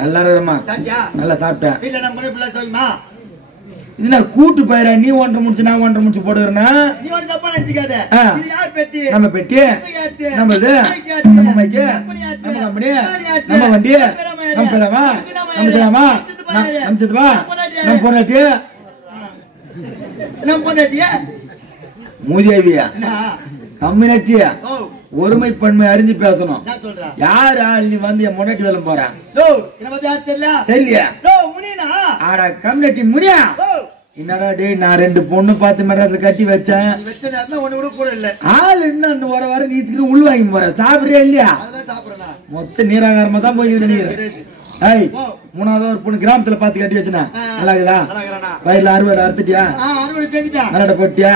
நல்லா இருக்கமா நல்லா சாப்பிட்டேன் இது நான் கூட்டு பயிரா நீ ஒன்றரை முடிச்சு நான் ஒன்றரை முடிச்சு போடுறேன்னா நீ ஒன்று தப்பா நினைச்சுக்காத இது யார் பெட்டி நம்ம பெட்டி நம்ம இது நம்ம மைக்கு நம்ம கம்பெனி நம்ம வண்டி நம்ம பேரமா நம்ம செய்யாமா நம்ம சித்தவா நம்ம பொண்ணாட்டியா மூதியாவியா கம்யூனிட்டியா ஒருமைப்பன்மை அறிஞ்சு பேசணும் யார் ஆள் நீ வந்து என் முன்னாடி வேலை போறான் தெரியலையா ஆடா கம்யூனிட்டி முனியா என்னடா டே நான் 2 பொண்ணு பார்த்து மெட்ராஸ்ல கட்டி வச்சேன் ஆள் என்ன வர நீத்துக்கு உள் வாங்கி போறேன் சாப்பிடுறியா இல்லையா மொத்த நீராகாரமா தான் போய் நீர் ஏய் மூணாவது ஒரு பொண்ணு கிராமத்துல பாத்து கட்டி வச்சுனா நல்லா இருக்குதா வயல்ல அறுவடை அறுத்துட்டியா நல்லாட போட்டியா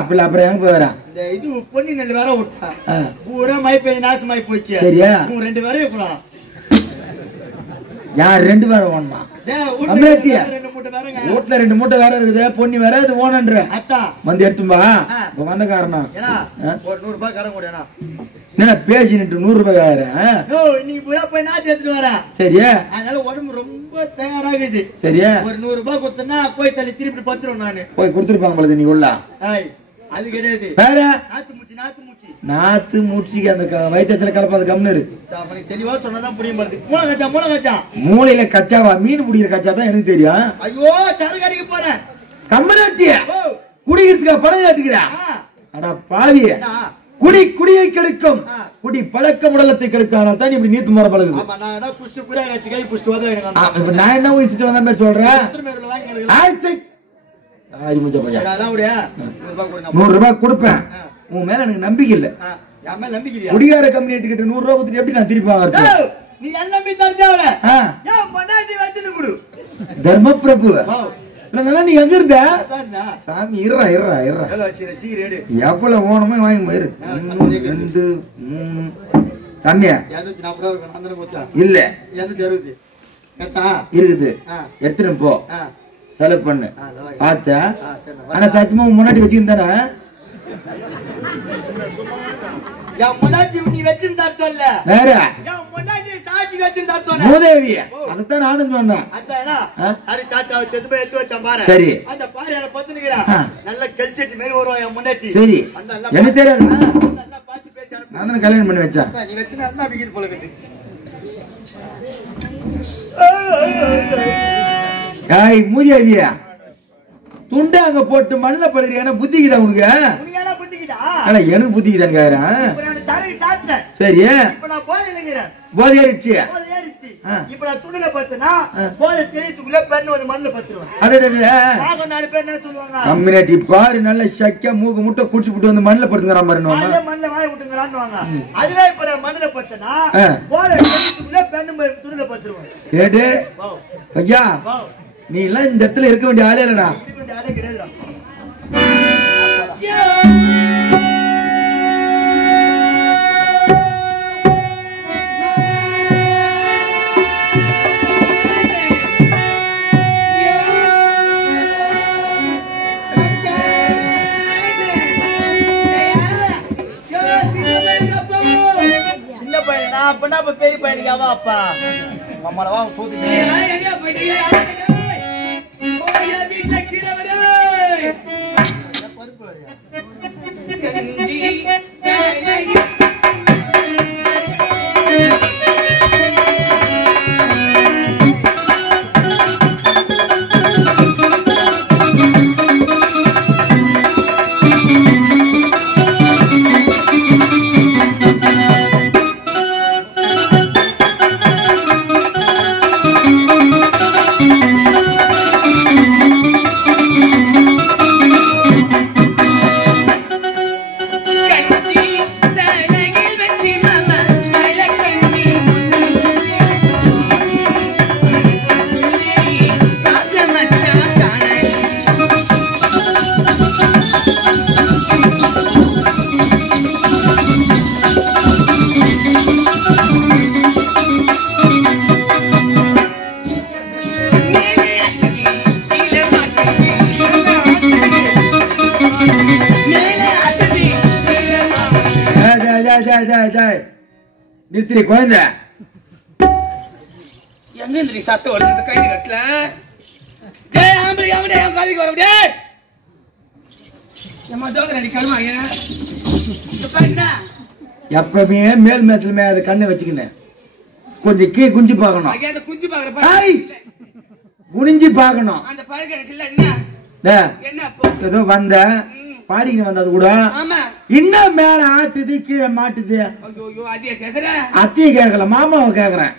அப்புறம் எங்க போய் வரேன் இது பொன்னி நெல் வேற விட்டா பூரா மை பெய்து நாசமாயி போச்சு சரியா 2 பேரும் இருக்கலாம் யார் 2 பேரும் ஓடமா வீட்டுல 2 மூட்டை வேற இருக்குது பொன்னி வேற இது ஓனன்ற வந்து எடுத்தும்பா இப்ப வந்த காரணம் ஒரு 100 ரூபாய் கடன் கூடனா என்ன பேசிட்டு 100 ரூபாய் இன்னைக்கு பூரா போய் நாட்டு எடுத்துட்டு வரேன் சரியா அதனால உடம்பு ரொம்ப தயாராகுது சரியா ஒரு 100 ரூபாய் கொடுத்தனா போய் தள்ளி திருப்பி பத்துறோம் நானு போய் கொடுத்துருப்பாங்க போல நீ உள்ள அது கிடையாது வேற நாத்து மூச்சிக்கு அந்த வைத்தியத்துல கலப்பாத கம்னரு தெளிவா சொன்னதான் புரியும் போறது மூளை கச்சா மூளையில கச்சாவா மீன் பிடிக்கிற கச்சா தான் எனக்கு தெரியும் ஐயோ சரக்கு அடிக்க போறேன் கம்மனாட்டிய குடிக்கிறதுக்கா படம் காட்டுக்கிறா அடா பாவிய குடியை கெடுக்கும் குடி பழக்க உடலத்தை கெடுக்கான தான் இப்படி நீத்து முறை பழகுது நான் என்ன வயசுட்டு வந்த மாதிரி சொல்றேன் 100 ரூபாய் கொடுப்பேன் உன் மேல எனக்கு நம்பிக்கை இல்ல குடிகார கம்யூனிட்டி கிட்ட 100 ரூபாய் கொடுத்து எப்படி நான் திருப்பி வாங்குறது நீ என்ன நம்பி தரதேவல தர்ம பிரபு நீ எங்க இருந்த சாமி இருறா எவ்வளவு ஓனமே வாங்கி போயிரு 2 3 தம்பியா இல்ல இருக்குது எடுத்துட்டு போ செலவு பண்ணு பார்த்த ஆனா சத்தியமா முன்னாடி வச்சுருந்தானே வேற மூதேவி அதான் நானும் சொன்னேன் சரி சரி எனக்கு தெரியாது நான் கல்யாணம் பண்ணி வச்சேன் மூதேவியா துண்டை அங்க போட்டு மண்ண படுகிற புத்திக்குதா உனக்கு எனக்கு புத்திக்குதான் கேக்குறேன் சரி போதையாரிச்சு கம்யூனிட்டி பாரு நல்ல சக்கியா மூக்கு முட்டை குடிச்சு விட்டு வந்து மண்ணில் படுத்துங்கிறான் பாரு ஐயா நீ எல்லாம் இந்த இடத்துல இருக்க வேண்டிய ஆளே இல்லடா சின்ன பையனா அப்பனா பெரிய பையனியாவா அப்பா நம்மளவா சோதி நிறுத்தி குழந்தை எங்க சத்தம் வருது கை கட்டல என் காலிக்கு வர முடியாது எப்பவுமே மேல் மேசலுமே அது கண்ணை வச்சுக்கினேன் கொஞ்சம் குஞ்சு பாக்கணும் குனிஞ்சு பாக்கணும் ஏதோ வந்த பாடிக்கிட்டு வந்தது கூட இன்னும் மேல ஆட்டுது கீழே மாட்டுது அத்தைய கேக்கல மாமாவை கேக்குறேன்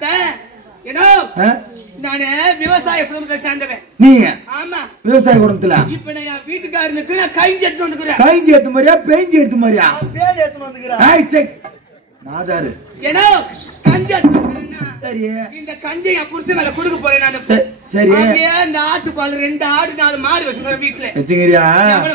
நானே விவசாய குடும்பத்தை சேர்ந்தவன் நீங்க ஆமா விவசாய குடும்பத்துல இப்ப நான் வீட்டுக்காரனுக்கு நான் கைஞ்சி எடுத்து வந்துக்கிறேன் கைஞ்சி எடுத்து மாதிரியா பெஞ்சி எடுத்து மாதிரியா பேர் எடுத்து வந்துக்கிறேன் நாதாரு ஏனோ கஞ்சி சரி இந்த கஞ்சி என் புருஷன் மேல கொடுக்க போறேன் நான் சரி இந்த ஆட்டு பால் 2 ஆடு 4 மாடு வச்சுக்கிறேன் வீட்டுல வச்சுக்கிறியா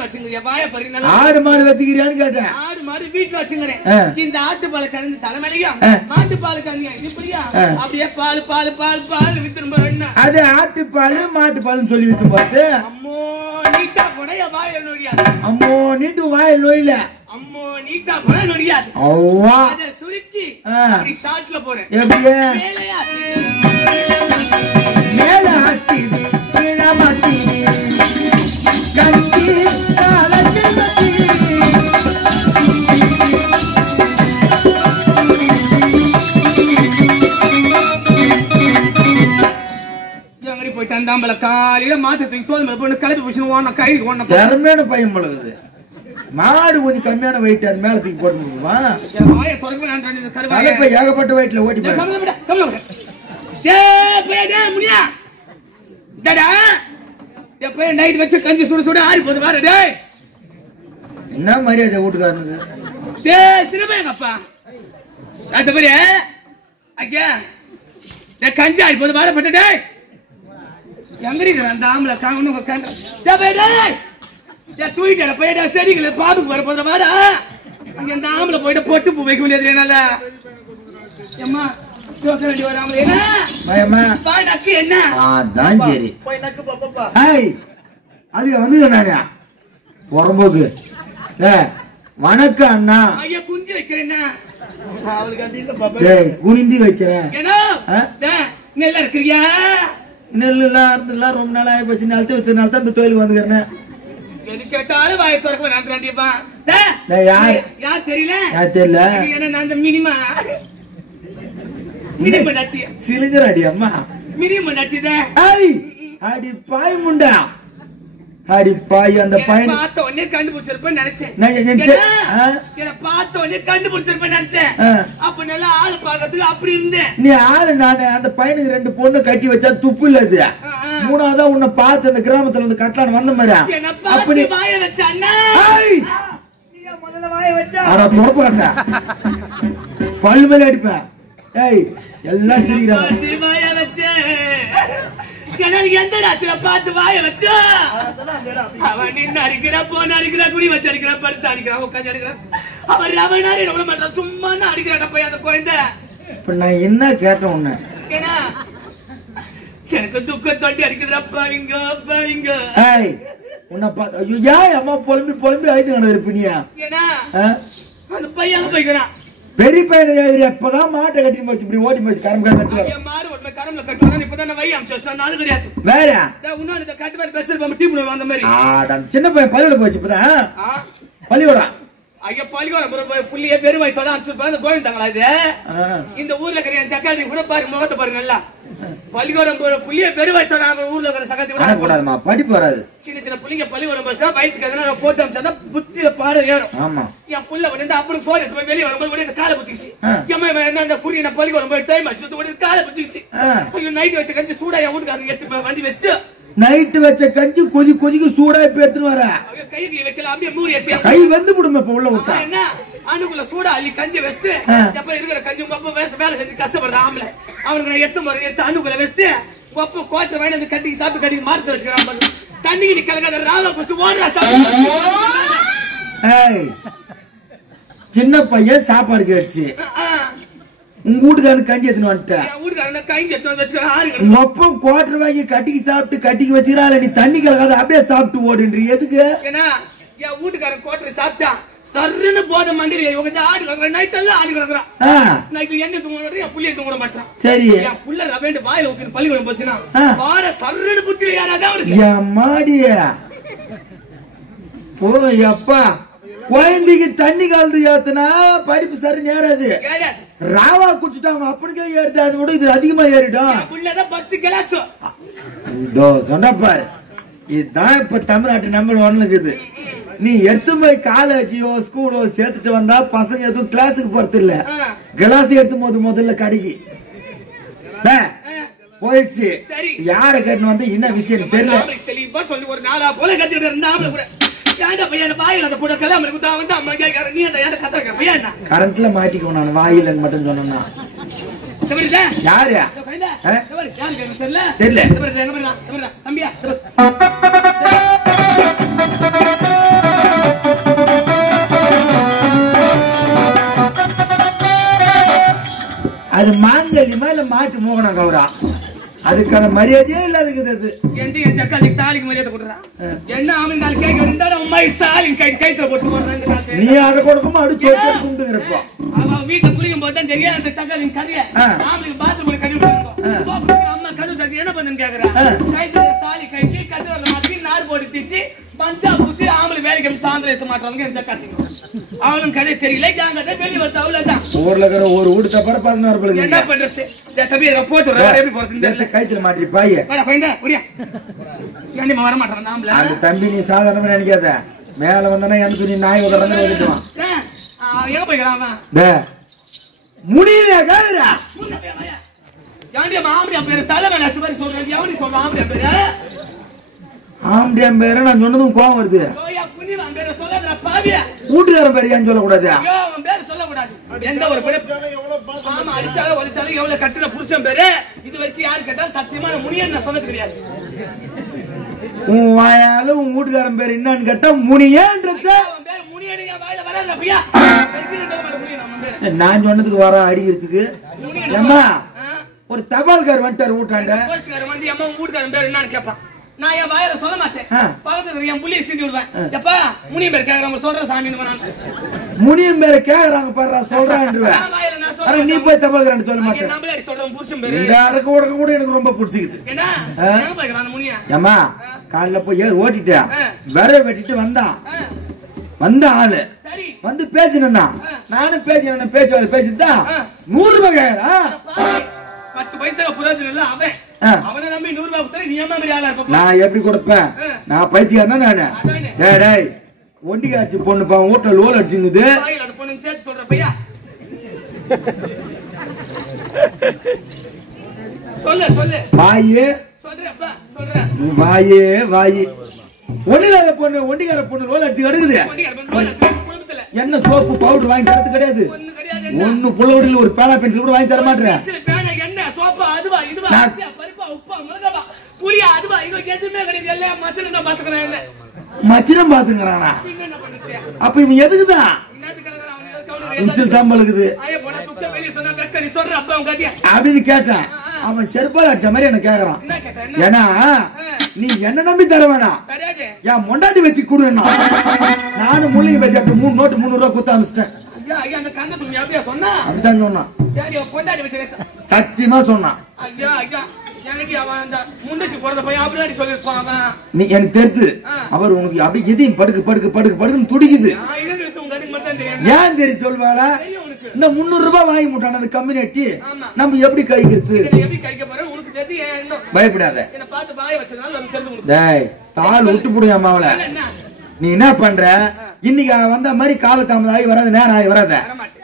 வச்சுக்கிறியா வாய பாருங்க ஆடு மாடு வச்சுக்கிறியான்னு கேட்டேன் ஆடு மாடு வீட்டுல வச்சுக்கிறேன் இந்த ஆட்டு பால் கறந்து தலைமையிலையும் மாட்டு பால் கறந்து இப்படியா அப்படியே பால் பால் பால் பால் வித்துரும் என்ன அது ஆட்டு பால் மாட்டு பால்னு சொல்லி வித்து பார்த்து அம்மோ நீட்டா போனா வாயில நோடியாது அம்மோ நீட்டு வாயில நோயில அம்மோ நீட்டா போனா நோடியாது அவ்வா அத சுருக்கி அப்படி ஷாட்ல போறேன் எப்படியே மேல ஆட்டிது கீழே மாட்டிது கஞ்சி காலஜென்மத்தி எங்கடி போயிட்டு அந்தாம்பல காலையில மாட்டு தோல் மேல போட்டு கலப்பு பூசணும் ஓன கைக்கு ஓன தர்மேன பையன் பழகுது மாடு கொஞ்சம் கம்மியான வெயிட் அது மேல தூக்கி போட்டு முடியுமா வாயை தொடர்பு நான் கருவா கலப்பை ஏகப்பட்ட வெயிட்ல ஓட்டி போய் முடியா நைட் வச்சு கஞ்சி சுட சுட ஆறி போது பாரு டேய் என்ன மரியாதை வீட்டுக்காரனுக்கு டேய் சின்னப்பா அப்பா அந்த மாதிரி ஐயா கஞ்சி ஆறி போது பாரு பட்ட டேய் எங்கடி அந்த ஆம்பளை காணும் தூக்கிட்ட போயிட்டா செடிகளை பாம்புக்கு வர போதுற பாடா அங்க அந்த ஆம்பளை போயிட்டு பொட்டு பூ வைக்க முடியாது என்னால அம்மா வணக்கம் அண்ணா குஞ்சு வைக்கிறேன் குனிந்தி வைக்கிறேன் நெல்லா இருக்கிறியா நெல்லு எல்லாம் ரொம்ப நாள் ஆகி போச்சு நிலத்தை வித்து நாள் தான் இந்த தொழிலுக்கு வந்துக்கிறேன் கேட்டாலும் வாய் திறக்க நன்றிப்பா யார் தெரியல என்ன நான் மினிமா மினிமம் நட்டி சிலிஞ்சராடி அம்மா மினிமம் நட்டிதே அடி பாய் முண்டா அடி பாய் அந்த பாய் பார்த்த உடனே கண்டுபிடிச்சிருப்பேன் நினைச்சேன் பார்த்த உடனே கண்டுபிடிச்சிருப்பேன் நினைச்சேன் அப்ப நல்லா ஆளு பாக்கிறதுக்கு அப்படி இருந்தேன் நீ ஆளு நானு அந்த பையனுக்கு 2 பொண்ணு கட்டி வச்சா துப்பு இல்ல அது மூணாவதா உன்னை பார்த்து அந்த கிராமத்துல இருந்து கட்டலான்னு வந்த மாதிரி அப்படி வாய வச்ச அண்ணா முதல்ல வாய வச்சா அட துறப்பாண்டா பல்லு மேல அடிப்பேன் ஏய் எல்லாம் சிரிக்கிறாங்க வாய வச்சே எந்த ராசில பார்த்து வாய வச்சோ அவன் நின்று அடிக்கிறா போன அடிக்கிறா குடி வச்சு அடிக்கிறா படுத்து அடிக்கிறான் உட்காந்து அடிக்கிறான் அவன் ரவனாரி விட மாட்டான் சும்மா தான் அடிக்கிறான் போய் அந்த குழந்தை இப்ப நான் என்ன கேட்டேன் உன்ன ஏன்னா எனக்கு துக்க தொட்டி அடிக்குதுடா பாருங்க பாருங்க உன்னை பார்த்து ஐயோ ஏன் அம்மா புலம்பி புலம்பி ஆயுது கிடது இருப்பினியா ஏன்னா அந்த பையன் போய்க்கிறான் பெரிய பையன் எப்பதான் மாட்டை கட்டி போச்சு இப்படி ஓடி போச்சு கரம்பு கட்டு மாடு ஓட்டு கரம்புல கட்டுவாங்க இப்பதான் வை அமிச்சு அது கிடையாது வேற இன்னொரு கட்டு மாதிரி பெருசு டீம் அந்த மாதிரி சின்ன பையன் பள்ளியோட போச்சு இப்பதான் பள்ளியோட ஐயா பள்ளியோட புள்ளிய பெருவாய்த்தோட அனுப்பிச்சிருப்பாங்க கோவிந்தாங்களா இது இந்த ஊர்ல கிடையாது சக்காதி கூட பாருங்க முகத்தை பாருங்க நல்லா பள்ளிக்கூடம் போற புள்ளிய பெருவாய்த்தோட ஊர்ல இருக்கிற சக்காதி கூடாதுமா படிப்பு வராது சின்ன சின்ன புள்ளிங்க பள்ளிக்கூடம் போச்சா வயிற்றுக்கு எதனா போட்டு அமிச்சா புத்தியில பாட ஏறும் ஆமா என் புள்ள வந்து அப்படி சோறு எடுத்து போய் வெளியே வரும்போது இந்த காலை பிடிச்சிச்சு என்ன அந்த குடி நான் பள்ளிக்கூடம் போய் டைம் ஆச்சு காலை பிடிச்சிச்சு நைட்டு வச்ச கஞ்சி சூடா என் வீட்டுக்காரங்க எடுத்து வண்டி வச்சுட்டு நைட்டு வச்ச கஞ்சி கொதிக்கு சூடா இப்ப எடுத்துட்டு வர கைக்கு வைக்கல அப்படியே மூடி எடுத்து கை வந்து விடுமே இப்ப உள்ள விட்டா என்ன அணுக்குள்ள சூடா அள்ளி கஞ்சி வச்சுட்டு எப்ப இருக்கிற கஞ்சி அப்ப வேலை செஞ்சு கஷ்டப்படுற ஆம்பளை அவனுக்கு நான் எடுத்து அணுக்குள்ள வச்சுட்டு அப்ப கோட்டை வாங்கி அந்த கட்டிக்கு சாப்பிட்டு கட்டிக்கு மாறுத்து வச்சுக்கிறான் தண்ணிக்கு நீ கலக்காத ராவா குடிச்சு ஓடுறா சின்ன பையன் சாப்பாடு கேட்டுச்சு உங்க வீட்டுக்காரன் கஞ்சி எடுத்துன்னு வந்துட்டேன் மொப்பம் கோட்டர் வாங்கி கட்டிக்கு சாப்பிட்டு கட்டிக்கு வச்சுக்கிறாள் நீ தண்ணி கலக்காத அப்படியே சாப்பிட்டு ஓடுன்றி எதுக்கு என் வீட்டுக்காரன் கோட்டர் சாப்பிட்டா சர்ன்னு போத மண்டியில இவங்க ஆடி கிடக்குறான் நைட் எல்லாம் ஆடி கிடக்குறான் நைட்டு என்ன தூங்க என் புள்ளிய தூங்க மாட்டான் சரி என் புள்ள லவேண்டு வாயில ஊத்தி பள்ளிக்கூடம் போச்சுன்னா வாட சர்றடு புத்தில யாராவது அவனுக்கு மாடிய போ அப்பா குழந்தைக்கு தண்ணி கலந்து ஏத்துனா படிப்பு சரி நேராது ராவா குடிச்சுட்டாங்க அப்படிக்கே ஏறுது அது விட இது அதிகமா ஏறிடும் சொன்ன பாரு இதுதான் இப்ப தமிழ்நாட்டு நம்பர் 1 இருக்குது நீ எடுத்து போய் காலேஜோ ஸ்கூலோ சேர்த்துட்டு வந்தா பசங்க எதுவும் கிளாஸுக்கு போறது இல்ல கிளாஸ் எடுத்து முதல்ல கடைக்கு போயிடுச்சு யார கேட்டு வந்து என்ன விஷயம் தெரியல சொல்லி ஒரு நாளா போல கத்திட்டு இருந்தா கரண்ட்ல மாட்டிக்குவோம் நான் வாயில மட்டும் சொன்னா யாரு தெரியல அது மாங்கல்யமா இல்ல மாட்டு மோகனம் கௌரா அதுக்கான மரியாதையே இல்ல அதுக்கு அது என் சக்காலிக்கு தாலிக்கு மரியாதை கொடுறான் என்ன அவன் நாள் கேட்க இருந்தா அம்மா தாலின் கைத்துல போட்டு போடுறாங்க நீ அட கொடுக்குமா அடு தோத்து குண்டுங்கறப்ப அவன் வீட்ல குளிக்கும் போது தான் தெரியும் அந்த சக்காலின் கதைய நாமளுக்கு பாத்ரூம்ல கழுவி விடுறோம் அம்மா கழுவு சத்தி என்ன பண்ணு கேக்குறா கைத்துல தாலி கைக்கு கட்டுவல மாத்தி நார் போட்டு திச்சி பஞ்சா பூசி ஆம்பளை வேலைக்கு அனுப்பி சாந்திரம் எடுத்து மாட்டாங்க என் சக்காலிக்கு அவனும் கதை தெரியல நாங்க வெளிய வரது அவ்வளவுதான் ஊர்ல இருக்கிற ஒரு வீடு தப்பற 16 ரூபாய்க்கு என்ன பண்றது தம்பி போட்டு எப்படி போறது இந்த கைத்துல மாட்டி பாய் பையன் ஓடியா ஏன்டி வர மாட்டான் நாமல அந்த தம்பி நீ சாதாரணமா நினைக்காத மேல வந்தனா என்ன துணி நாய் உதறங்க வந்துடுவான் எங்க போய்க்கறான் அவன் முடியல கேக்குறா ஏன்டி மாமடி பேர் தலைவன் அச்சு மாதிரி சொல்றேன் எவனி சொல்றான் ஆம்படி பேர் ஆம்படி பேர் நான் சொன்னதும் கோவம் வருது ஓயா புண்ணியவான் பேர் சொல்லாதடா பாவியா ஊட்டுக்கார பேர் ஏன் சொல்ல கூடாது ஐயோ அவன் பேர் சொல்ல கூடாது எந்த ஒரு பேர் ஆமா அடிச்சாலும் ஒலிச்சாலும் எவ்வளவு கட்டின புருஷன் பேரு இது வரைக்கும் யாரு கேட்டா சத்தியமான முனியன் நான் சொன்னது கிடையாது உன் வாயால உன் வீட்டுக்காரன் பேர் என்னன்னு கேட்டா முனியன்றது அவன் பேர் முனியன் என் வாயில வராத பையா நான் சொன்னதுக்கு வர அடிக்கிறதுக்கு ஏம்மா ஒரு தபால்கார் வந்துட்டார் வீட்டாண்ட போஸ்ட்காரர் வந்து அம்மா உன் வீட்டுக்காரன் பேர் என்னன்னு கேட்பான் நான் என் வாயில சொல்ல மாட்டேன் பக்கத்துல என் புள்ளியை சீட்டி விடுவேன் எப்பா முனியன் பேர் கேக்குறாங்க சொல்ற சாமின்னு முனியன் பேர் கேக்குறாங்க பாரு சொல்றான் நீ போய் தபால்காரன் சொல்ல மாட்டேன் நம்மளே சொல்றோம் புருஷன் பேரு இந்த அடக்க உடக்க கூட எனக்கு ரொம்ப பிடிச்சிக்குது ஏன்னா ஏன் போய்க்கறான் முனியா ஏம்மா காலைல போய் ஏர் ஓட்டிட்டேன் வேற வெட்டிட்டு வந்த ஆளு வந்து பேசினா நானும் பேச்சு பேசிதான் 100 ரூபாய் கேக்குறான் 10 பைசா புரோஜனம் இல்ல அவன் அவனை நம்பி 100 ரூபாய் கொடுத்தா நீ ஏமா மாதிரி ஆளா இருப்ப நான் எப்படி கொடுப்பேன் நான் பைத்தியக்காரனா நானு டேய் ஒண்டிகாச்சி பொண்ணுப்பா வீட்டுல லோல் அடிச்சுங்குது அந்த பொண்ணு சேர்த்து சொல்ற பையா சொல்லு வாயே சொல்றப்பா சொல்றேன் வாயே ஒண்ணிலாத பொண்ணு ஒண்டிகார பொண்ணு லோல் அடிச்சு அடுக்குது என்ன சோப்பு பவுடர் வாங்கி தரது கிடையாது ஒண்ணு புள்ளவடியில் ஒரு பேனா பென்சில் கூட வாங்கி தர மாட்டேன் என்ன சோப்பு அதுவா இதுவா பருப்பா உப்பா மிளகாவா புளியா அதுவா இது எதுவுமே கிடையாது எல்லாம் மச்சனம் தான் பாத்துக்கிறேன் மச்சனம் பாத்துக்கிறானா அப்ப இவன் எதுக்குதான் தம்பளுக்குது அப்படின்னு கேட்டான் அவன் செருப்பால் அடிச்ச மாதிரி என்ன கேக்குறான் ஏன்னா நீ என்ன நம்பி தர வேணாம் என் மொண்டாட்டி வச்சு கொடுனா நானும் முள்ளையும் வச்சு 3 நோட்டு 300 ரூபாய் கொடுத்து அனுப்பிச்சிட்டேன் அப்படித்தான் சொன்னான் சத்தியமா சொன்னான் நீ எனக்கு தெரிஞ்சு அவர் உனக்கு அப்படி எதையும் படுக்குன்னு துடிக்குது ஏன் தெரியும் சொல்வாளா இந்த 300 ரூபாய் வாங்கி முட்டான அந்த கம்யூனிட்டி நம்ம எப்படி கைக்கிறது பயப்படாத தாள் விட்டு போடுங்க அம்மாவள நீ என்ன பண்ற இன்னைக்கு வந்த மாதிரி கால தாமதம் ஆகி வராது நேரம் ஆகி வராத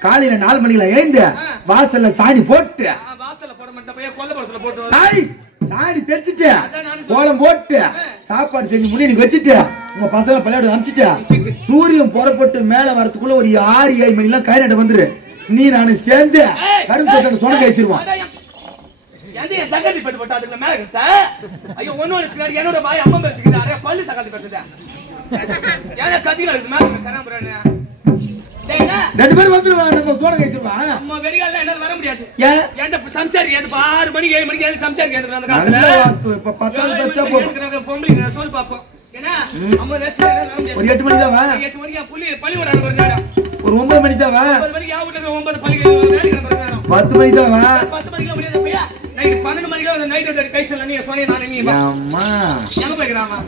காலையில 4 மணிக்குல எழுந்து வாசல்ல சாணி போட்டு சாணி தெளிச்சுட்டு கோலம் போட்டு சாப்பாடு செஞ்சு முன்னாடி வச்சுட்டு உங்க பசங்க பள்ளியோட அனுப்பிச்சுட்டு சூரியன் புறப்பட்டு மேல வரதுக்குள்ள ஒரு 6-7 மணி எல்லாம் கை நட வந்துரு நீ நானு சேர்ந்து கரும்பு தோட்ட சொன்ன கைச்சிருவான் என்னோட வாய் அம்மா பேசுகிறாரு பள்ளி சகாதி பேசுதா ரெண்டு பேரும் வந்துருவாங்க நம்ம சோட கைச்சிருவான் அம்மா வெடிகால என்னால வர முடியாது ஏன் சம்சாரி 6 மணிக்கு 7 மணிக்கு சம்சாரி அந்த காலத்துல இப்ப 10வது பெஸ்டா போறோம் பொம்பளை சொல்லி பாப்போம் ஏன்னா அம்மா நேத்து வர முடியாது ஒரு 8 மணி தான் வா 8 மணிக்கு பள்ளி வர ஒரு நேரம் ஒரு 9 மணி தான் வா 9 மணிக்கு ஆவுல 9 பள்ளிக்கு வேலைக்கு வர நேரம் 10 மணி தான் வா 10 மணிக்கு முடியாது பையா நைட் 12 மணிக்கு நைட் கை சொல்ல நீங்க சொன்னீங்க நானே நீ அம்மா எங்க போய்க்கறாமா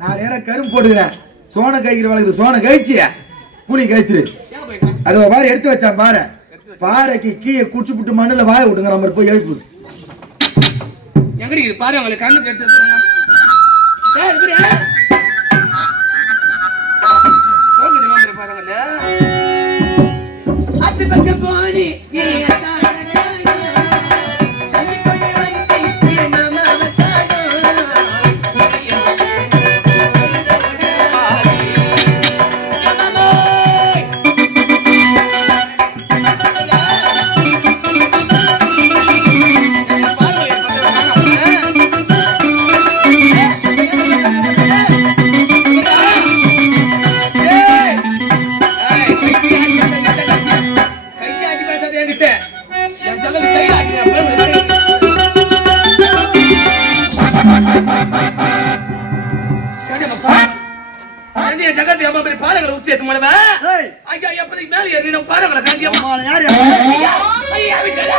நான் நேரா கரும் போடுகிறேன் சோன கைக்கிற வளக்குது சோன கழிச்சு புளி கழிச்சிரு எங்க போய்க்கறான் அது பாரு எடுத்து வச்சான் பாரு பாறைக்கு கீழே குச்சி புட்டு மண்ணுல வாய விட்டுங்க நம்ம போய் எழுப்பு எங்கடி இது பாரு உங்களுக்கு கண்ணு கேட்டுறாங்க டேய் இதுல போகுது மாமர பாருங்கல அத்து பக்க போனி ஜகத் ரொம்ப பெரிய பாறைகளை உச்சி ஏத்து மாடவா ஐயா எப்படிக்கு மேல ஏறி நம்ம பாறைகளை காஞ்சி அம்மா யார் ஐயா ஐயா விட்டடா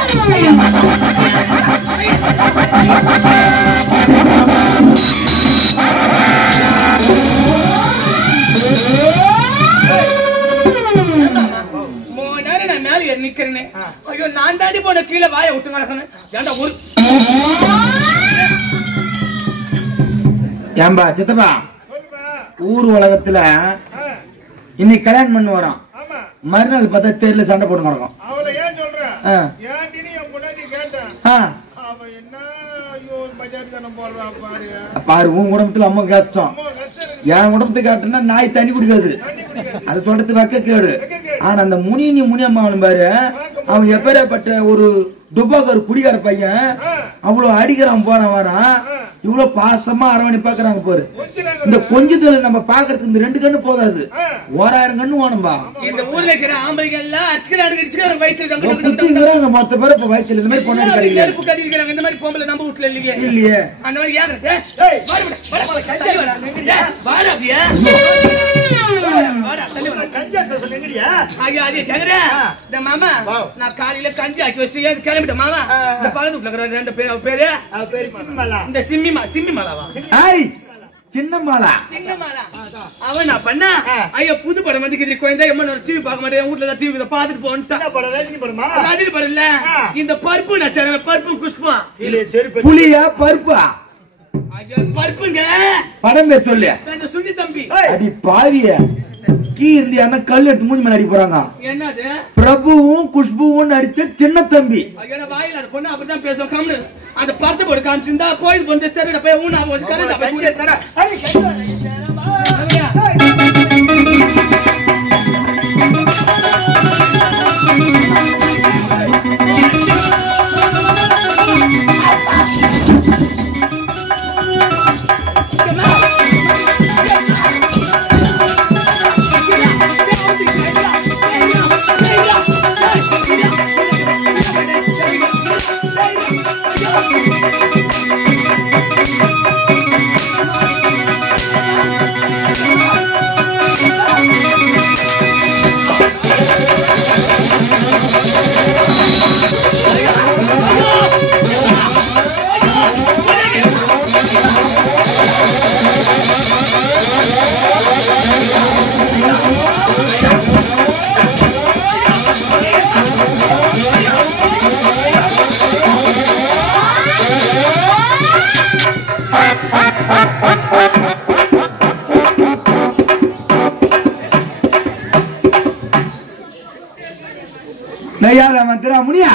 மோனாரே நான் மேல ஏறி நிக்கிறேனே ஐயோ நான் தாண்டி போன கீழே வாயை விட்டு நடக்கணும் ஏண்டா ஒரு ஏம்பா சித்தப்பா ஊர் உலகத்துல இன்னைக்கு கல்யாணம் பண்ணி வரோம் மறுநாள் பார்த்தா தெருல சண்டை போட்டு நடக்கும் பாரு உன் குடும்பத்துல அம்மா கஷ்டம் என் குடும்பத்துக்கு காட்டுனா நாய் தண்ணி குடிக்காது அது சொல்றது வைக்க கேடு ஆனா அந்த முனி அம்மாவனும் பாரு அவன் எப்பேற்பட்ட ஒரு துபாக்கு குடிகார பையன் அவ்வளவு அடிக்கிறான் போறான் வரான் இவ்வளவு பாசமா அரவணை பாக்குறாங்க பாரு இந்த கொஞ்சத்துல நம்ம பாக்குறதுக்கு இந்த 2 கண்ணு போதாது 1000 கண்ணு வேணும்பா இந்த ஊர்ல இருக்கிற ஆம்பளைங்க எல்லாம் அடிச்சுக்கிறாங்க வயித்துல மொத்த பேர் இப்ப வயித்துல இந்த மாதிரி பொண்ணு கிடைக்கிறாங்க இந்த மாதிரி பொம்பளை நம்ம வீட்டுல இல்லையே அந்த மாதிரி மாமா நான் காலையில கஞ்சி ஆக்கி வச்சுட்டு கிளம்பிட்டேன் மாமா இந்த பக்கத்துல 2 பேரு இந்த சிம்மி மாலாவா சின்ன மாலா அவன் நான் பண்ணா ஐயா புது படம் வந்து குழந்தை டிவி பார்க்க மாட்டேன் வீட்டுல தான் டிவி பாத்துட்டு போன்ட்டான் ரஜினி படம் இல்ல இந்த பருப்பு நச்சார பருப்பு குஷ்பா புளியா பருப்பா பருப்புங்க படம் பேர் சொல்லு சுண்டி தம்பி அடி பாவிய கீ இந்தியா கல் எடுத்து மூஞ்சி மேல அடி போறாங்க என்னது பிரபுவும் குஷ்புவும் நடிச்ச சின்ன தம்பி வாயில பொண்ணு அப்படிதான் பேசுவோம் கம்னு அந்த படத்தை போட்டு காமிச்சிருந்தா கோயில் வந்து தெரியல போய் ஊனா வச்சு கரண்ட் யாரா மந்திரா முனியா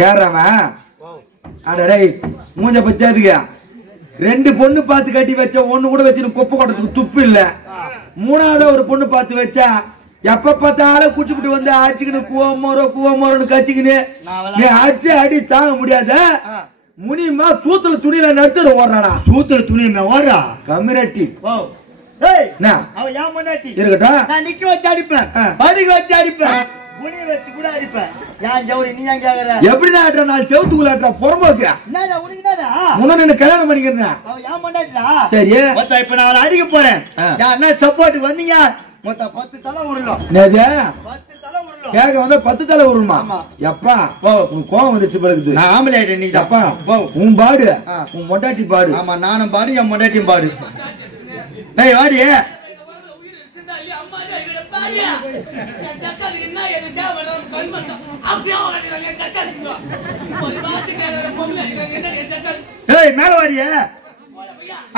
யாராமா அடடே மூஞ்ச பத்தியாதுங்க 2 பொண்ணு பார்த்து கட்டி வச்சா ஒண்ணு கூட வச்சு குப்பை கொட்டத்துக்கு துப்பு இல்ல 3ஆவது ஒரு பொண்ணு பார்த்து வச்சா எப்ப பார்த்தாலும் குச்சிப்பிட்டு வந்து அடிச்சுக்கின்னு குவமோரோன்னு கத்திக்கின்னு நீ அடிச்சு அடி தாங்க முடியாத முனிமா சூத்துல துணியில நடுத்துற ஓடுறாடா சூத்துல துணியுமே ஓடுறா கம்யூனிட்டி அவன் ஏன் முன்னாடி இருக்கட்டும் நான் நிக்க வச்சு அடிப்பேன் படிக்க வச்சு அடிப்பேன் முனி வச்சு கூட அடிப்பேன் ஏன் ஜவுரி நீ ஏன் கேக்குற? எப்படி ஆட்டுற? நாலு செவத்துக்குள்ள ஆட்டுற புறம்போக்கு. என்னடா உனக்கு என்னடா? முன்ன என்ன கல்யாணம் பண்ணிக்கிறேன். அவன் ஏன் பண்ணாடா? சரி மொத்தம் இப்ப நான் அவளை அடிக்க போறேன். யாருன்னா சப்போர்ட் வந்தீங்க மொத்தம் 10 தலை உருளும். என்னது? 10 தலை உருளும். கேட்க வந்தா 10 தலை உருமா? எப்பா உன் கோவம் வந்துச்சு பழகுது. நான் ஆம்பளை ஆயிட்டேன். நீ அப்பா உன் பாடு உன் மொட்டாட்டி பாடு. ஆமா நானும் பாடு என் மொண்டாட்டியும் பாடு. டேய் வாடி. ஏய் மேல வாடியே.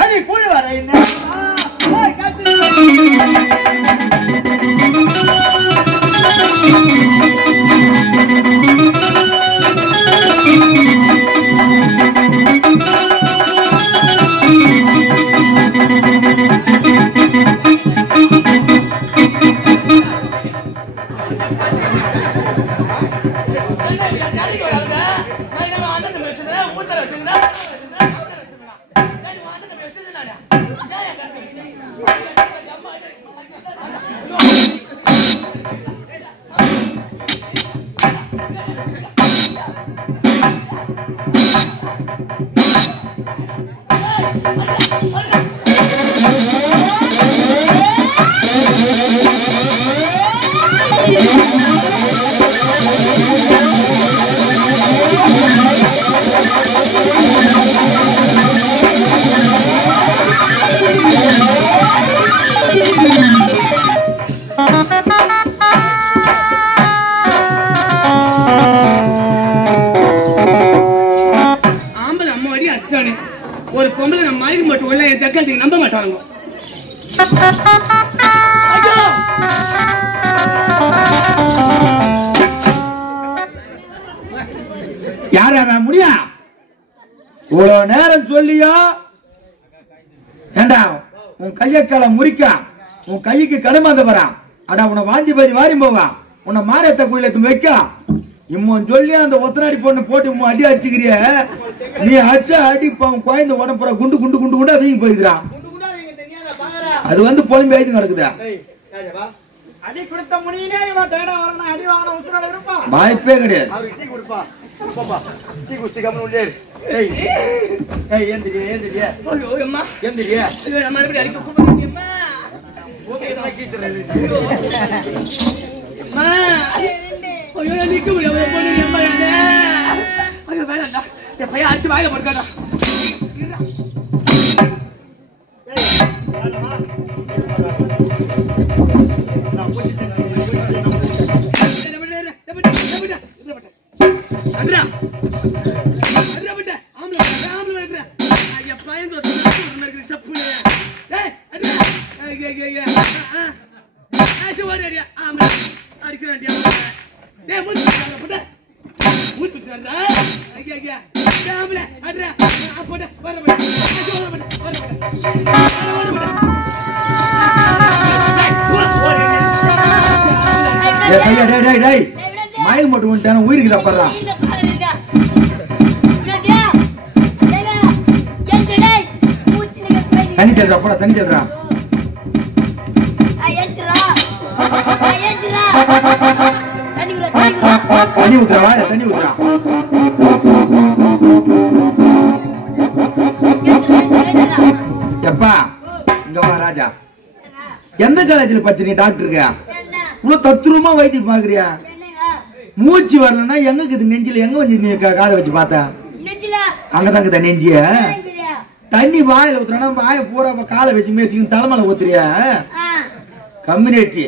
அடி கூழ வர என்ன? ஏய் காத்து. ஒரு பொம்பளை நம்ம மயக்க மட்டும் உள்ள என் ஜக்கத்துக்கு நம்ப மாட்டாங்க. யார முடியா இவ்வளவு நேரம் சொல்லியா? ஏண்டா உன் கையக்கால முறிக்க உன் கைக்கு கடுமாந்த வரான். அடா உன்னை வாந்தி பாதி வாரி போவான். உன்னை மாரியத்த கோயில வைக்க இம்மன் சொல்லி அந்த ஒத்தனாடி பொண்ணு போட்டு அடி அடிச்சுக்கிறிய. நீ அடிச்ச அடி குழந்தை உடம்புற குண்டு குண்டு குண்டு குண்டா வீங்கி போயிருக்கிறான். அது வந்து பொலிம்பு ஆயிட்டு கிடக்குதா? அடி கொடுத்த முடியினே இவன் டேடா வரணும். அடி வாங்கணும் உசுரோட இருப்பான். வாய்ப்பே கிடையாது. அவருக்கு டீ கொடுப்பா. போப்பா டீ குஸ்தி கம்மன் உள்ளே. ஏய் ஏய் ஏந்திரியே ஏந்திரியே. ஐயோ அம்மா ஏந்திரியே. ஐயோ நம்ம மறுபடியும் அடிக்க கூப்பிடுறீங்க அம்மா. ஓகேடா கீசற. அம்மா ஐயோ நிக்க முடியல போனீங்க அம்மா. ஐயோ வேணாம்டா. என் பையன் அடிச்சு வாயில போட்டாடா. ஏய் யாரமா? நான் போசிட்டேன். மயக்க மட்டும் உயிருக்கு தப்படுறான். தண்ணி தள்ளுறா போடா தண்ணி தள்ளுறா. தண்ணி ஊத்துறா வாயில தண்ணி ஊத்துறா. எப்பா இங்க வா ராஜா. எந்த காலேஜ்ல படிச்ச நீ டாக்டருக்கு? இவ்வளவு தத்ரூபமா வைத்தியம் பாக்குறியா? மூச்சு வரலன்னா எங்க இருக்குது நெஞ்சில? எங்க வந்து நீ காதை வச்சு பார்த்தா? அங்கதாங்க நெஞ்சிய. தண்ணி வாயில ஊத்துறா வாய பூரா காலை வச்சு மேசிக்கு தலைமலை ஊத்துறியா? கம்யூனிட்டி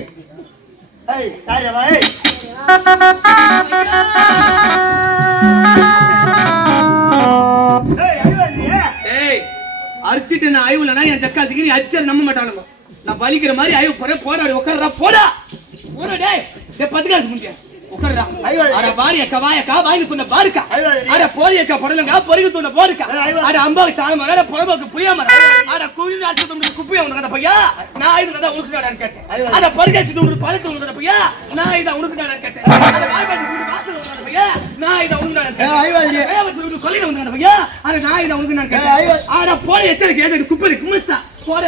அடிச்சுட்டு நான் ஆய்வுலனா என் ஜக்காத்துக்கு நீ அடிச்சது நம்ப மாட்டானுங்க. நான் வலிக்கிற மாதிரி ஆய்வு போறேன். போராடி உட்கார்றா போடா போடா. டேய் 10 காசு முடிய உட்கார்றா. அட பாரிய கவாய கா வாங்கி துண்ண பாருக்கா. அட போலியக்கா படலங்க பொறுக்கு துண்ண போருக்கா. அட அம்பாக்கு தாளமர அட புறம்போக்கு புளியாமர அட குழி நாட்டு துண்ண குப்பைய உனக்கு பையா. நான் இது தான் உனக்கு நான் கேட்டேன். அட பர்கேசி துண்ண பழக்கு உனக்கு பையா. நான் இத உனக்கு நான் கேட்டேன். அட வாய்பாடி குடி வாசல் உனக்கு பையா. நான் இத உனக்கு நான் கேட்டேன். ஐவாடி ஐவத்து கொல்லில உனக்கு பையா. அட நான் இத உனக்கு நான் கேட்டேன். அட போலி எச்சரிக்கை ஏதோ குப்பை குமஸ்தா போற.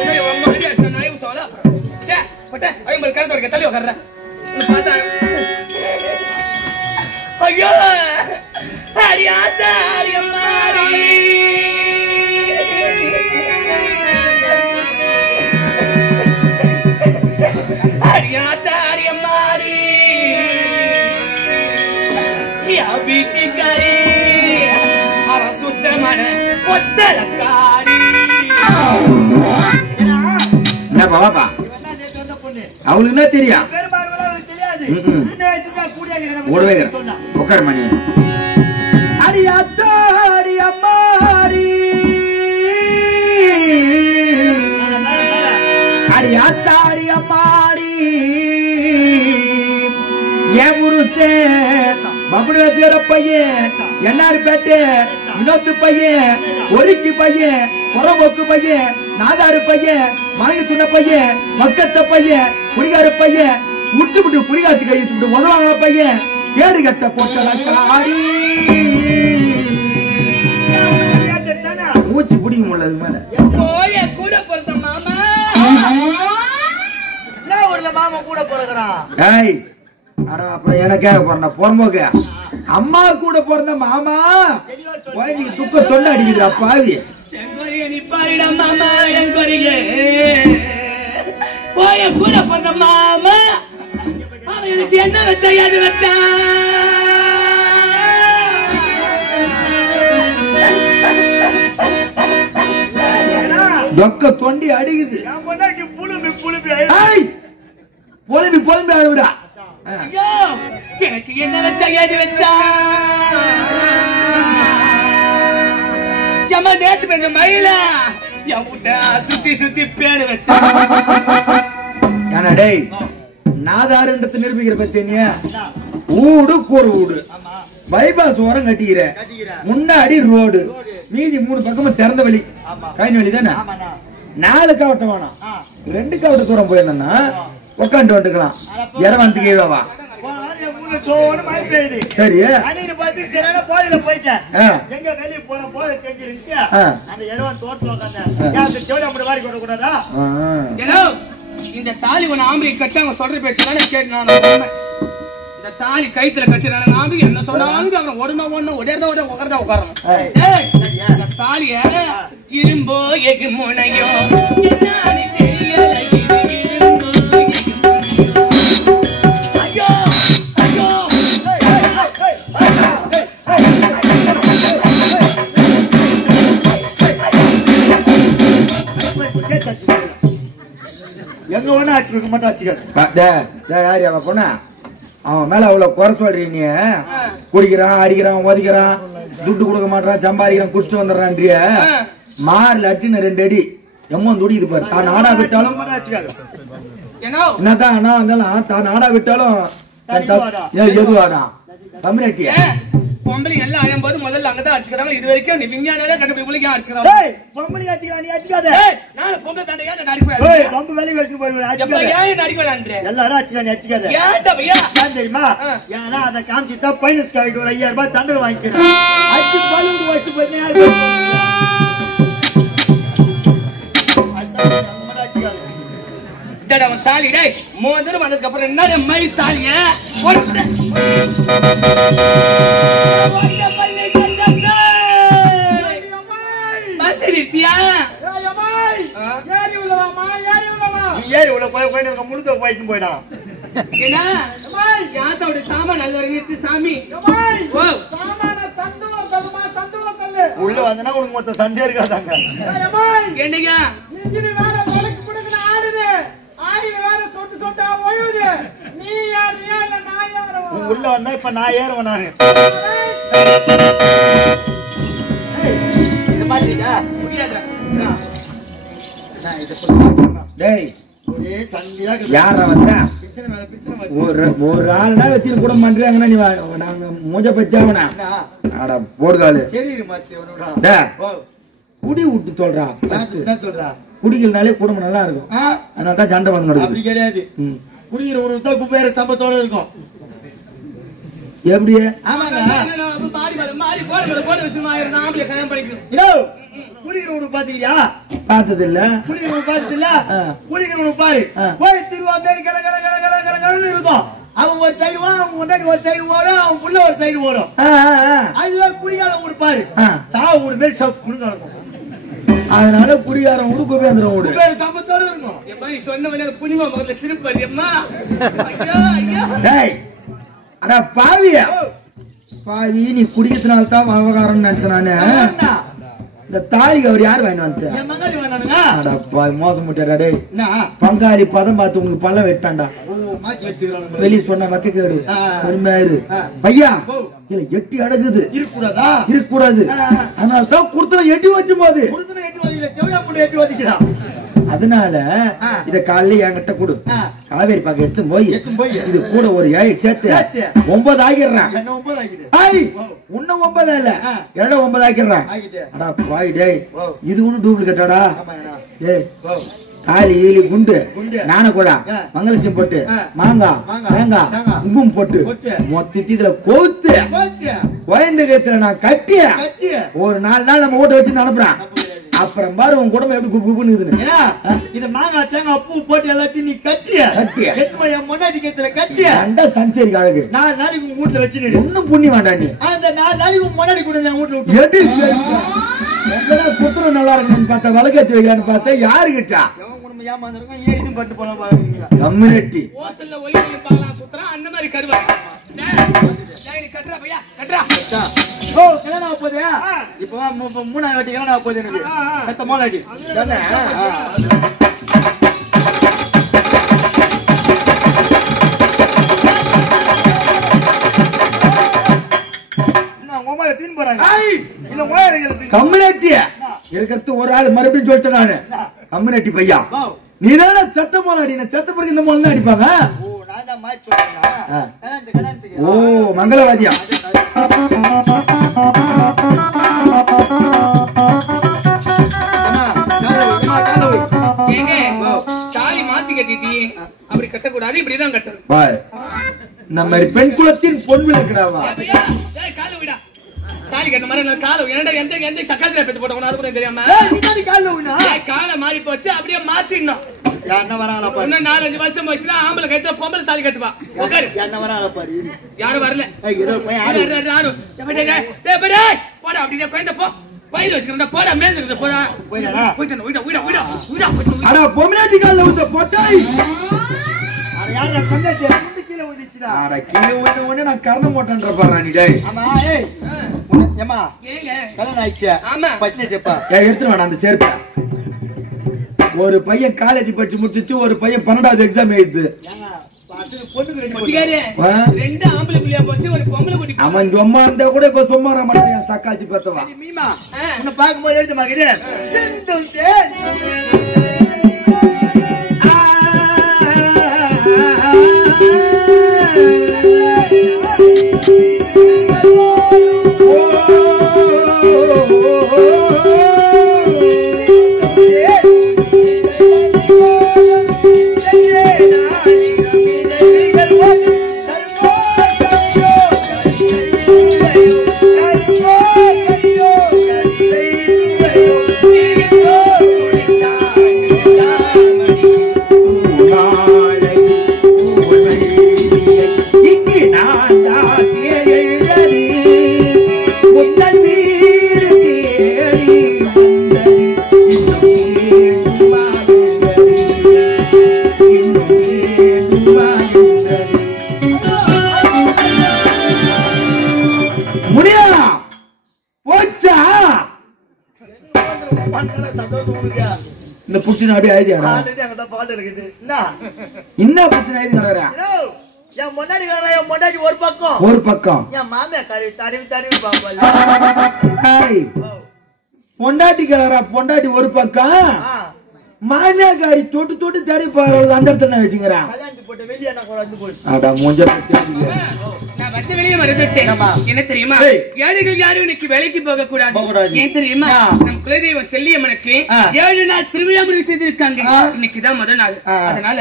ஏய் அம்மா பொட்டலக்காரி. என்ன பாப்பா அவளுக்கு என்ன தெரியும்? கூடவே உட்கார மணி. அடி அத்தாடி அம்மாடி, அடி அத்தாடி அம்மாடி, என் புருஷே பப்புனு வச்சுக்கிற பையன், என்னாரு பேட்டு வினோத்து பையன், ஒரிக்கி பையன், புறம்போக்கு பையன், நாதாரு பையன், வாங்கி துண்ண பையன், மக்கட்ட பையன், குடிகார பையன், உச்சு விட்டு புடிகாச்சு கையிட்டு விட்டு உதவாங்கள பையன், கேடு கட்ட போட்டலாடி மூச்சு பிடிக்க முடியல. அது மேல கூட பிறந்த மாமா ஊர்ல மாமா கூட பிறகுறான். ஏய் அட அப்புறம் எனக்கே பிறந்த புறம்போக்கு அம்மா கூட பிறந்த மாமா குழந்தைக்கு துக்க தொண்டை அடிக்குதுடா பாவி. மாமா கூட பிறந்த மாமா அவனுக்கு என்ன வச்சா எது வச்சா தொக்க தொண்டி அடிக்குது. புழும்பி புழும்பி புலம்பி புலம்பி அழுவுறா. எனக்கு என்ன வச்சா ஏது வச்சா எம்மா நேத்து பெஞ்ச மயில என் வீட்ட சுத்தி சுத்தி பேடு வச்சா. ஏன்னா டேய் நாதாருன்றத நிரூபிக்கிற பத்தினியா ஊடு கூறு ஊடு பைபாஸ் ஓரம் கட்டிக்கிற முன்னாடி ரோடு மீதி 3 பக்கமும் திறந்த வழி கை வழி தானே. 4 கவட்டம் வேணாம் 2 கவட்ட தூரம் போயிருந்தா உட்காந்து வந்துக்கலாம். இரவந்துக்கு இழவா சரி போதையில போயிட்டேன். எங்க வெளியே போன போதை தெரிஞ்சிருக்கு அந்த இளவன் தோட்டத்துல உட்காந்தா இந்த தாலி ஒண்ணு ஆம்பளை கட்ட அவங்க சொல்ற பேச்சுதானே கேட்டு நான் இந்த தாலி கைத்துல கட்டினால ஆம்பளை என்ன சொன்னாலும் அவன் உடனே ஒண்ணு உடனே உட்கார்ந்தா உட்காரணும். இந்த தாலிய இரும்போ எகு முனையோ என்னன்னு தெரியல. எங்க ஒண்ணு ஆச்சுக்க மட்டும் ஆச்சுக்காரு அவன் பொண்ணா அவன் மேல அவ்வளவு குறை சொல்றீ. நீ குடிக்கிறான் அடிக்கிறான் ஒதிக்கிறான் துட்டு கொடுக்க மாட்டான் சம்பாதிக்கிறான் குடிச்சிட்டு வந்துடுறான்றிய மார்ல அடிச்சுன்னு 2 அடி எம்மன் துடிக்குது பாரு. தான் நாடா விட்டாலும் என்னதான் அண்ணா இருந்தாலும் தான் நாடா விட்டாலும் எதுவாடா தமிழ்நாட்டிய பொம்பளை எல்லாம் அழையும் போது முதல்ல அங்கதான் அடிச்சுக்கிறாங்க. இது வரைக்கும் நீ விஞ்ஞானாலே கண்டுபிடிக்க அடிச்சுக்கிறாங்க. பொம்பளை அடிச்சுக்கலாம் நீ அடிச்சுக்காத. நான் பொம்பளை தாண்ட ஏன் நடிப்பேன் பொம்பளை வேலை வச்சு போய் ஏன் நடிப்பேன் எல்லாரும் அடிச்சுக்கலாம் நீ அடிச்சுக்காத. ஏன் தெரியுமா? ஏன்னா அதை காமிச்சுட்டா பைனஸ் காரிட்டு ஒரு 5000 ரூபாய் தண்டனை வாங்கிக்கிறேன். அடிச்சு பலூன் வச்சு போய் அவன் தாலி டே மோதிரம் வந்ததுக்கு அப்புறம் என்ன மணி தாலிய ஏறி உள்ள போய் முழுக்க போயிட்டு போயிடான். சாமான் அது வரைக்கும் சாமி உள்ள வந்தனா உனக்கு மொத்தம் சண்டே இருக்காதாங்க. என்னங்க உள்ள வந்தா இப்ப நான் ஏறுவேன். நானு ஒரு ஆள்னா வச்சு கூட பண்றாங்கன்னா நீ நாங்க மூஞ்ச பத்தியாவனா போடுகாலு குடி விட்டு சொல்றான். சொல்றா குடிக்கிறதுனாலே குடும்பம் நல்லா இருக்கும். அதனாலதான் சண்டை வந்து அப்படி கிடையாது. குடிக்கிற ஒரு குப்பையற சம்பத்தோட இருக்கும். எப்படி குடிக்கிறவனு பாத்தீங்களா? பார்த்தது இல்ல. குடிக்கிறவனு பார்த்தது இல்ல. குடிக்கிறவனு பாரு போய் திருவா பேரு கல கல கல கல கல கலன்னு இருக்கும். அவன் ஒரு சைடு வா, அவன் முன்னாடி ஒரு சைடு ஓடும், அவன் புள்ள ஒரு சைடு ஓடும். அதுவே குடிக்காத வீடு பாரு சாவ வீடு பேர் சப்புன்னு கிடக்கும். அதனால குடிகாரன் வீடு குபேந்திரம் வீடு சம்பத்தோட இருக்கும். சொன்ன புனிமா முதல்ல சிரிப்பாரு அம்மா. அட பாவியா பாவி, நீ குடிக்கிறதுனால தான் விவகாரம் நினைச்ச நானு. இந்த தாலிக்கு அவர் யாரு வாங்கி வந்து என் மகாடி வேணானுங்க. அடப்பா மோசம் முட்டாடா டேய். என்ன? பங்காளி பதம் பார்த்து உனக்கு பல்ல வெட்டான்டா. ஓ, மாத்தி எடுத்துக்கிறானுங்க. வெளிய சொன்ன வக்க கேடு ஆ. பொறுமையாரு பையா. ஓ. இல்ல எட்டி அடகுது இருக்கக்கூடாதா? இருக்கக்கூடாது. அதனால தான் குடுத்தன எட்டி வச்சு போகுது. குடுத்தன எட்டு வதிக்கல, தேவையா முடி எட்டு வதிக்கிறான். அதனால இத காலையில என்கிட்ட கொடு. காவேரி பாக்க எடுத்து போய் இது கூட ஒரு ஏழை சேர்த்து 9 ஆகிடுறான். என்ன 9 ஆகிடு? ஐய் உன்ன 9 இல்ல எட 9 ஆக்கிடுறான். அடா பாய் டேய் இது கூட டூப்ளிகேட்டாடா. ஏய் தாலி ஈலி குண்டு நான கூட மங்களச்சம் போட்டு மாங்காய் தேங்காய் குங்குமம் போட்டு மொத்தத்தி இதுல கோத்து கோயந்த கத்துல நான் கட்டிய ஒரு 4 நாள் நம்ம ஓட்ட வச்சு அனுப்புறான். அப்புறம் பாரு உன் குடும்பம் எப்படி குப்புன்னு இது மாங்காய் தேங்காய் பூ போட்டு எல்லாத்தையும் நீ கட்டிய என் முன்னாடி கேத்துல கட்டிய அண்டா சஞ்சரி காலுக்கு 4 நாளைக்கு உங்க வீட்டுல வச்சு ஒன்னும் புண்ணி வேண்டாம் நீ. அந்த 4 நாளைக்கு உங்க முன்னாடி கூட என் வீட்டுல புத்திரம் நல்லா இருக்கணும்னு பார்த்தா வழக்கத்து வைக்கலான்னு பார்த்தா யாரு கிட்டா ஏமாந்திருக்கோம். ஏன் இதுவும் பட்டு போன பாருங்க கம்யூனிட்டி ஓசல்ல ஒலி பாக்கலாம் சுத்துறான் அந்த மாதிரி கருவா கட்டுறா பையா கட்டுறா. ஓ கல்யாணம் ஆக போதே இப்போ 3ஆவது வாட்டி கல்யாணம் ஆக போகுது எனக்கு சத்த மோலாட்டி தானே. கம்யூனிட்டி இருக்கிறது ஒரு ஆள் மறுபடியும் சொல்லிட்டேன் நானு. கம்யூனிட்டி பையா நீ தானே செத்த மோல அடி. செத்த பிறகு இந்த மோல தான் அடிப்பாங்க. ஓ மங்களவாதியா தாலி மாத்தி கட்டிட்டி அப்படி கட்டக்கூடாது, இப்படிதான் கட்டணும். பாரு நம்ம பெண் குலத்தின் பொன் விளக்குடாவா. தாலி கட்ட மாதிரி கால எந்த சக்காத்திர பெத்து போட்ட அது கூட தெரியாம காலை மாறி போச்சு. அப்படியே மாத்திடணும். இன்னும் 4-5 வருஷம் போச்சுன்னா ஆம்பளை கைத்த பொம்பளை தாலி கட்டுவா. யாரும் வரல போட அப்படியே குழந்தை போ வயிறு வச்சுக்கிறா போடா மேஞ்சிருந்த போடா அட பொம்னாதி கால்ல ஊத்த போட்டாய். அட கீழே வந்து ஒண்ணு நான் கர்ண மோட்டன்ற பாறா நீ டேய். ஆமா ஏய் ஏமா ஏங்க கல்யாணம் ஆயிச்சா? ஆமா பஸ்னே ஜப்பா எடுத்து வாடா அந்த செருப்பு. ஒரு பையன் காலேஜ் படிச்சு முடிச்சிச்சு, ஒரு பையன் 12வது எக்ஸாம் எழுது. அவன் சும்மா இருந்தா கூட இப்ப சும்மா மாட்டான் சக்காச்சி பத்தவா. உன்னை பார்க்கும்போது எடுத்து மாக்கிறேன். இந்த புடிச்சு அப்படியே ஆயிதியாடா. என்ன புடிச்சு ஆயிதி நடறா? என் முன்னாடி என் முன்னாடி ஒரு பக்கம் என் மாமியா கறி தடவி பாப்பாள். பொண்டாட்டி கிளறா பொண்டாட்டி ஒரு பக்கம், மாமியாக்காரி தொட்டு தொட்டு தடி போறது அந்த இடத்துல நான் வச்சுக்கிறேன். என்ன தெரியுமா, ஏழைகள் யாரும் இன்னைக்கு வேலைக்கு போக கூடாது. ஏன் தெரியுமா, நம் குலதெய்வம் செல்லியம்மனுக்கு 7 நாள் திருவிழா முடிவு செய்திருக்காங்க. இன்னைக்குதான் முதல் நாள். அதனால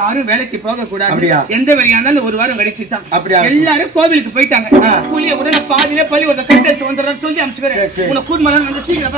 யாரும் வேலைக்கு போக கூடாது. எந்த வேலையா இருந்தாலும் ஒரு வாரம் கழிச்சுட்டான். எல்லாரும் கோவிலுக்கு போயிட்டாங்க. கூலிய உடனே பாதியில பள்ளி ஒரு கட்டை வந்துடுறான்னு சொல்லி அனுப்பிச்சுக்கிறேன். உனக்கு கூர்மலாம் வந்து சீக்கிரம்